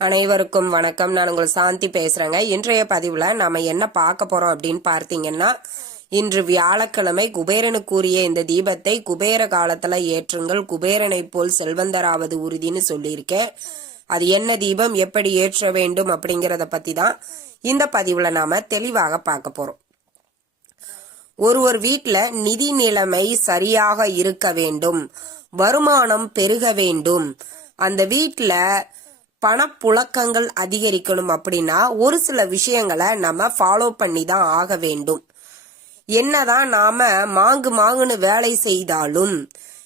அனைவருக்கும் வணக்கம். நான் உங்கள் சாந்தி பேசுறேங்க. இன்றைய பதிவுல நாம என்ன பார்க்க போறோம் அப்படின்னு பார்த்தீங்கன்னா, இன்று வியாழக்கிழமை குபேரனுக்குரிய இந்த தீபத்தை குபேர காலத்துல ஏற்றுங்கள், குபேரனை போல் செல்வந்தராவது உறுதினு சொல்லியிருக்கேன். அது என்ன தீபம், எப்படி ஏற்ற வேண்டும் அப்படிங்கறத பத்தி தான் இந்த பதிவுல நாம தெளிவாக பார்க்க போறோம். ஒரு வீட்டுல நிதி நிலைமை சரியாக இருக்க வேண்டும், வருமானம் பெருக வேண்டும், அந்த வீட்டுல பணப்புழக்கங்கள் அதிகரிக்கணும் அப்படின்னா ஒரு சில விஷயங்களை நம்ம ஃபாலோ பண்ணி தான் ஆக வேண்டும். என்னதான் நாம மாங்குன்னு வேலை செய்தாலும்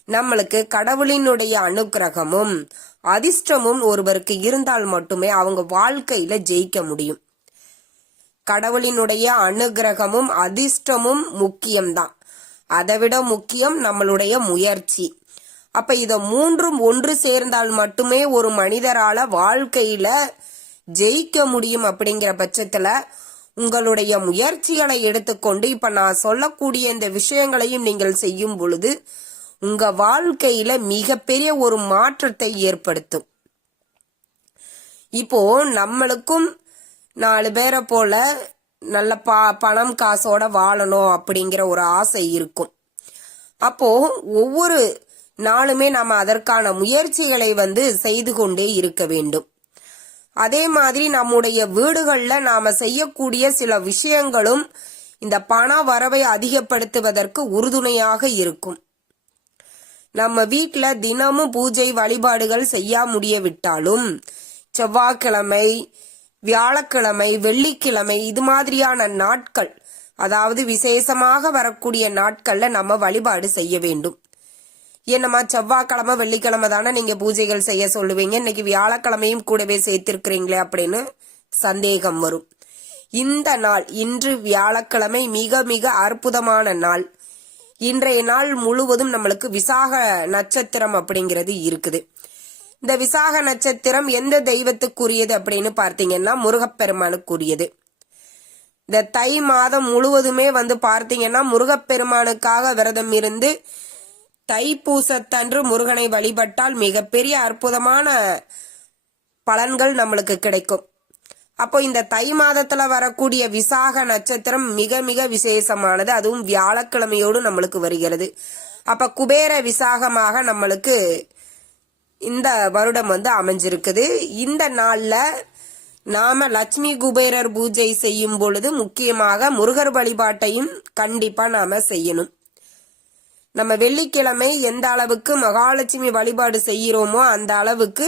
நம்மளுக்கு கடவுளினுடைய அனுக்கிரகமும் அதிர்ஷ்டமும் ஒருவருக்கு இருந்தால் மட்டுமே அவங்க வாழ்க்கையில ஜெயிக்க முடியும். கடவுளினுடைய அனுக்கிரகமும் அதிர்ஷ்டமும் முக்கியம்தான், அதை விட முக்கியம் நம்மளுடைய முயற்சி. அப்ப இத மூன்றும் ஒன்று சேர்ந்தால் மட்டுமே ஒரு மனிதரால வாழ்க்கையில ஜெயிக்க முடியும். அப்படிங்கிற பட்சத்துல உங்களுடைய முயற்சிகளை எடுத்துக்கொண்டு இப்ப நான் சொல்லக்கூடிய இந்த விஷயங்களையும் நீங்கள் செய்யும் பொழுது உங்க வாழ்க்கையில மிகப்பெரிய ஒரு மாற்றத்தை ஏற்படுத்தும். இப்போ நம்மளுக்கும் 4 பேரை போல நல்ல பணம் காசோட வாழணும் அப்படிங்கிற ஒரு ஆசை இருக்கும். அப்போ ஒவ்வொரு நாளுமே நாம அதற்கான முயற்சிகளை செய்து கொண்டே இருக்க வேண்டும். அதே மாதிரி நம்முடைய வீடுகள்ல நாம செய்யக்கூடிய சில விஷயங்களும் இந்த பண வரவை அதிகப்படுத்துவதற்கு உறுதுணையாக இருக்கும். நம்ம வீட்டுல தினமும் பூஜை வழிபாடுகள் செய்ய முடியவிட்டாலும் செவ்வாய்க்கிழமை, வியாழக்கிழமை, வெள்ளிக்கிழமை இது மாதிரியான நாட்கள், அதாவது விசேஷமாக வரக்கூடிய நாட்கள்ல நம்ம வழிபாடு செய்ய வேண்டும். என்னம்மா செவ்வாய்க்கிழமை வெள்ளிக்கிழமை தானே நீங்க பூஜைகள் செய்ய சொல்லுவீங்க, இன்னைக்கு வியாழக்கிழமையும் கூடவே சேர்த்திருக்கிறீங்களே அப்படின்னு சந்தேகம் வரும். இந்த நாள், இன்று வியாழக்கிழமை மிக மிக அற்புதமான நாள். இன்றைய நாள் முழுவதும் நம்மளுக்கு விசாக நட்சத்திரம் அப்படிங்கிறது இருக்குது. இந்த விசாக நட்சத்திரம் எந்த தெய்வத்துக்குரியது அப்படின்னு பார்த்தீங்கன்னா முருகப்பெருமானுக்குரியது. இந்த தை மாதம் முழுவதுமே பார்த்தீங்கன்னா முருகப்பெருமானுக்காக விரதம் இருந்து தைப்பூசத்தன்று முருகனை வழிபட்டால் மிகப்பெரிய அற்புதமான பலன்கள் நம்மளுக்கு கிடைக்கும். அப்போ இந்த தை மாதத்துல வரக்கூடிய விசாக நட்சத்திரம் மிக மிக விசேஷமானது, அதுவும் வியாழக்கிழமையோடு நம்மளுக்கு வருகிறது. அப்ப குபேர விசாகமாக நம்மளுக்கு இந்த வருடம் அமைஞ்சிருக்குது. இந்த நாள்ல நாம லட்சுமி குபேரர் பூஜை செய்யும் பொழுது முக்கியமாக முருகர் வழிபாட்டையும் கண்டிப்பா நாம செய்யணும். நம்ம வெள்ளிக்கிழமை எந்த அளவுக்கு மகாலட்சுமி வழிபாடு செய்கிறோமோ அந்த அளவுக்கு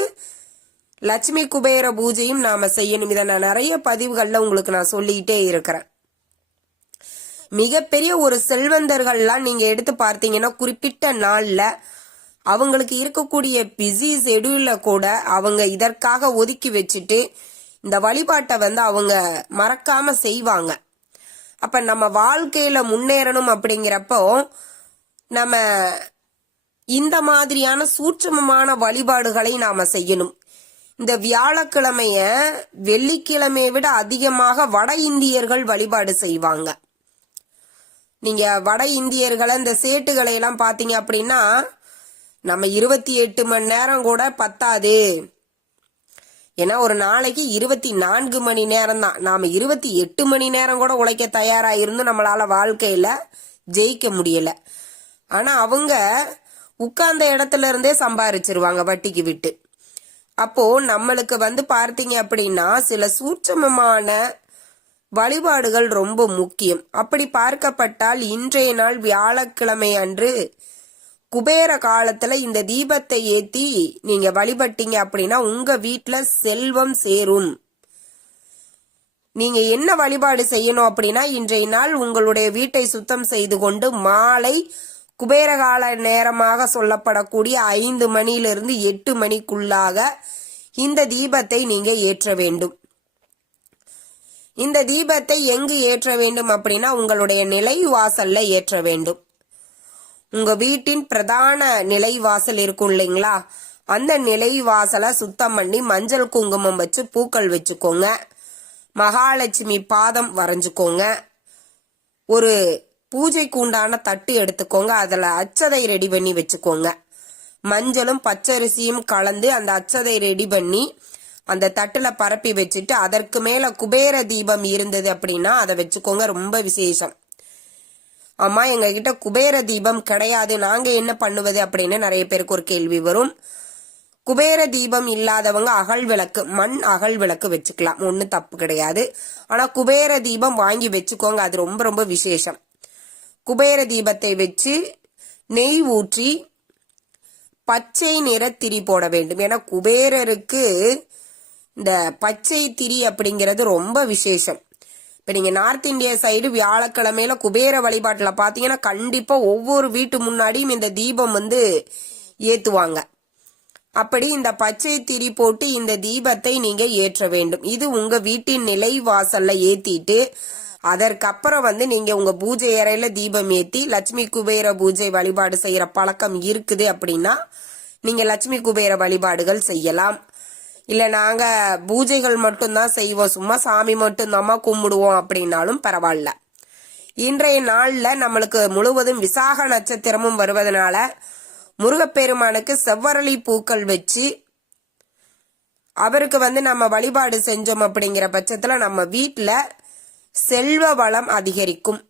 லட்சுமி குபேர பூஜையும் நாம செய்யணும். இதை நான் நிறைய பதிவுகள்ல உங்களுக்கு நான் சொல்லிக்கிட்டே இருக்கிறேன். மிகப்பெரிய ஒரு செல்வந்தர்கள்லாம் நீங்க எடுத்து பார்த்தீங்கன்னா குறிப்பிட்ட நாள்ல அவங்களுக்கு இருக்கக்கூடிய பிஸி ஷெடியூல்ல கூட அவங்க இதற்காக ஒதுக்கி வச்சுட்டு இந்த வழிபாட்டை அவங்க மறக்காம செய்வாங்க. அப்ப நம்ம வாழ்க்கையில முன்னேறணும் அப்படிங்கிறப்போ நம்ம இந்த மாதிரியான சூட்சமமான வழிபாடுகளை நாம செய்யணும். இந்த வியாழக்கிழமைய வெள்ளிக்கிழமையை விட அதிகமாக வட இந்தியர்கள் வழிபாடு செய்வாங்க. நீங்க வட இந்தியர்களை இந்த சேட்டுகளை எல்லாம் பாத்தீங்க அப்படின்னா நம்ம 28 மணி நேரம் கூட பத்தாது. ஏன்னா ஒரு நாளைக்கு 24 மணி நேரம் தான். நாம 28 மணி நேரம் கூட உழைக்க தயாரா இருந்து நம்மளால வாழ்க்கையில ஜெயிக்க முடியல. ஆனா அவங்க உட்கார்ந்த இடத்துல இருந்தே சம்பாரிச்சிருவாங்க வட்டிக்கு விட்டு. அப்போ நம்மளுக்கு பார்த்தீங்க அப்படின்னா சில சூட்சமமான வழிபாடுகள் ரொம்ப முக்கியம். அப்படி பார்க்கப்பட்டால் இன்றைய நாள் வியாழக்கிழமை அன்று குபேர காலத்துல இந்த தீபத்தை ஏத்தி நீங்க வழிபட்டீங்க அப்படின்னா உங்க வீட்டுல செல்வம் சேரும். நீங்க என்ன வழிபாடு செய்யணும் அப்படின்னா இன்றைய நாள் உங்களுடைய வீட்டை சுத்தம் செய்து கொண்டு மாலை குபேரகால நேரமாக சொல்லப்படக்கூடிய 5 மணியிலிருந்து 8 மணிக்குள்ளாக இந்த தீபத்தை நீங்க ஏற்ற வேண்டும். இந்த தீபத்தை எங்கு ஏற்ற வேண்டும் அப்படின்னா உங்களுடைய நிலைவாசல்ல ஏற்ற வேண்டும். உங்க வீட்டின் பிரதான நிலைவாசல் இருக்கும் இல்லைங்களா, அந்த நிலைவாசலை சுத்தம் பண்ணி மஞ்சள் குங்குமம் வச்சு பூக்கள் வச்சுக்கோங்க. மகாலட்சுமி பாதம் வரைஞ்சுக்கோங்க. ஒரு பூஜைக்கு உண்டான தட்டு எடுத்துக்கோங்க, அதுல அச்சதை ரெடி பண்ணி வச்சுக்கோங்க. மஞ்சளும் பச்சரிசியும் கலந்து அந்த அச்சதை ரெடி பண்ணி அந்த தட்டுல பரப்பி வச்சுட்டு அதற்கு மேல குபேர தீபம் இருந்தது அப்படின்னா அதை வச்சுக்கோங்க, ரொம்ப விசேஷம். அம்மா எங்க கிட்ட குபேர தீபம் கிடையாது, நாங்க என்ன பண்ணுவது அப்படின்னு நிறைய பேருக்கு ஒரு கேள்வி வரும். குபேர தீபம் இல்லாதவங்க அகல் விளக்கு, மண் அகல் விளக்கு வச்சுக்கலாம், ஒன்றும் தப்பு கிடையாது. ஆனா குபேர தீபம் வாங்கி வச்சுக்கோங்க, அது ரொம்ப ரொம்ப விசேஷம். குபேர தீபத்தை வச்சு நெய் ஊற்றி பச்சை நிற திரி போட வேண்டும். ஏன்னா குபேரருக்கு இந்த பச்சை திரி அப்படிங்கிறது ரொம்ப விசேஷம். இப்போ நீங்கள் நார்த் இந்தியா சைடு வியாழக்கிழமையில குபேர வழிபாட்டில் பார்த்தீங்கன்னா கண்டிப்பாக ஒவ்வொரு வீட்டு முன்னாடியும் இந்த தீபம் ஏற்றுவாங்க. அப்படி இந்த பச்சை திரி போட்டு இந்த தீபத்தை நீங்கள் ஏற்ற வேண்டும். இது உங்கள் வீட்டின் நிலை வாசல்ல ஏற்றிட்டு அதற்கப்புறம் நீங்கள் உங்கள் பூஜை அறையில் தீபம் ஏற்றி லட்சுமி குபேர பூஜை வழிபாடு செய்கிற பழக்கம் இருக்குது அப்படின்னா நீங்கள் லட்சுமி குபேர வழிபாடுகள் செய்யலாம். இல்லை நாங்கள் பூஜைகள் மட்டும்தான் செய்வோம், சும்மா சாமி மட்டும்தாம்மா கும்பிடுவோம் அப்படின்னாலும் பரவாயில்ல. இன்றைய நாளில் நம்மளுக்கு முழுவதும் விசாக நட்சத்திரமும் வருவதனால முருகப்பெருமானுக்கு செவ்வரளி பூக்கள் வச்சு அவருக்கு நம்ம வழிபாடு செஞ்சோம் அப்படிங்கிற பட்சத்தில் நம்ம வீட்டில் செல்வ வளம் அதிகரிக்கும்.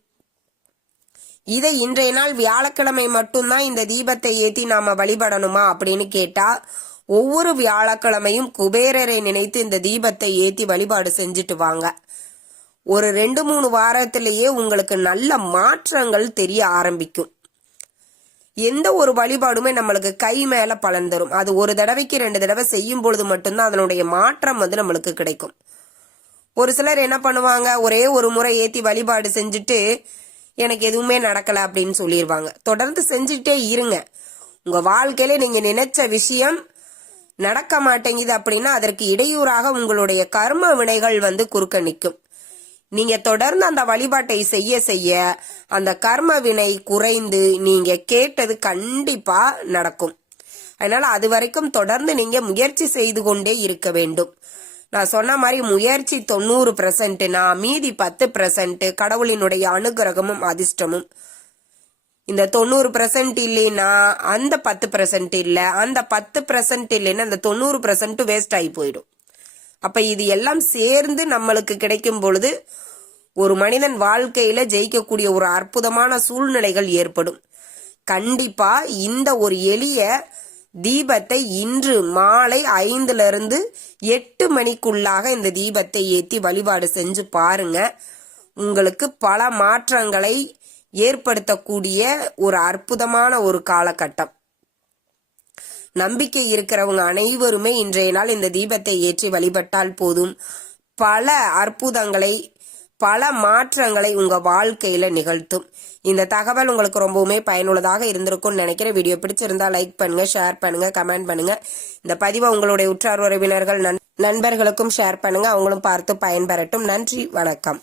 இதை இன்றைய நாள் வியாழக்கிழமை மட்டும்தான் இந்த தீபத்தை ஏற்றி நாம வழிபடணுமா அப்படின்னு கேட்டா, ஒவ்வொரு வியாழக்கிழமையும் குபேரரை நினைத்து இந்த தீபத்தை ஏற்றி வழிபாடு செஞ்சுட்டு வாங்க. ஒரு 2-3 வாரத்திலேயே உங்களுக்கு நல்ல மாற்றங்கள் தெரிய ஆரம்பிக்கும். எந்த ஒரு வழிபாடுமே நம்மளுக்கு கை மேல பலன் தரும். அது ஒரு தடவைக்கு 2 தடவை செய்யும் பொழுது மட்டும்தான் அதனுடைய மாற்றம் நம்மளுக்கு கிடைக்கும். ஒரு சிலர் என்ன பண்ணுவாங்க, ஒரே ஒரு முறை ஏற்றி வழிபாடு செஞ்சுட்டு எனக்கு எதுவுமே நடக்கல அப்படின்னு சொல்லிடுவாங்க. தொடர்ந்து செஞ்சுட்டே இருங்க. உங்க வாழ்க்கையில நீங்க நினைச்ச விஷயம் நடக்க மாட்டேங்குது அப்படின்னா அதற்கு இடையூறாக உங்களுடைய கர்ம வினைகள் குறுக்க நிற்கும். நீங்க தொடர்ந்து அந்த வழிபாட்டை செய்ய செய்ய அந்த கர்ம வினை குறைந்து நீங்க கேட்டது கண்டிப்பா நடக்கும். அதனால அது வரைக்கும் தொடர்ந்து நீங்க முயற்சி செய்து கொண்டே இருக்க வேண்டும். நான் சொன்ன மாதிரி முயற்சி 90%, மீதி 10% கடவுளினுடைய அனுகிரகமும் அதிர்ஷ்டமும். இந்த 90% இல்லைன்னா அந்த 10% இல்லை, அந்த 10% இல்லைன்னா அந்த 90% வேஸ்ட் ஆகி போயிடும். அப்ப இது எல்லாம் சேர்ந்து நம்மளுக்கு கிடைக்கும் பொழுது ஒரு மனிதன் வாழ்க்கையில ஜெயிக்கக்கூடிய ஒரு அற்புதமான சூழ்நிலைகள் ஏற்படும். கண்டிப்பா இந்த ஒரு எளிய தீபத்தை இன்று மாலை 5 to 8 மணிக்குள்ளாக இந்த தீபத்தை ஏற்றி வழிபாடு செஞ்சு பாருங்க. உங்களுக்கு பல மாற்றங்களை ஏற்படுத்தக்கூடிய ஒரு அற்புதமான ஒரு காலகட்டம். நம்பிக்கை இருக்கிறவங்க அனைவருமே இன்றைய நாள் இந்த தீபத்தை ஏற்றி வழிபட்டால் போதும், பல அற்புதங்களை பல மாற்றங்களை உங்க வாழ்க்கையில நிகழ்த்தும். இந்த தகவல் உங்களுக்கு ரொம்பவுமே பயனுள்ளதாக இருந்திருக்கும்னு நினைக்கிறேன். வீடியோ பிடிச்சிருந்தா லைக் பண்ணுங்க, ஷேர் பண்ணுங்க, கமெண்ட் பண்ணுங்க. இந்த பதிவை உங்களுடைய உற்றார் உறவினர்கள் நண்பர்களுக்கும் ஷேர் பண்ணுங்க, அவங்களும் பார்த்து பயன்பெறட்டும். நன்றி, வணக்கம்.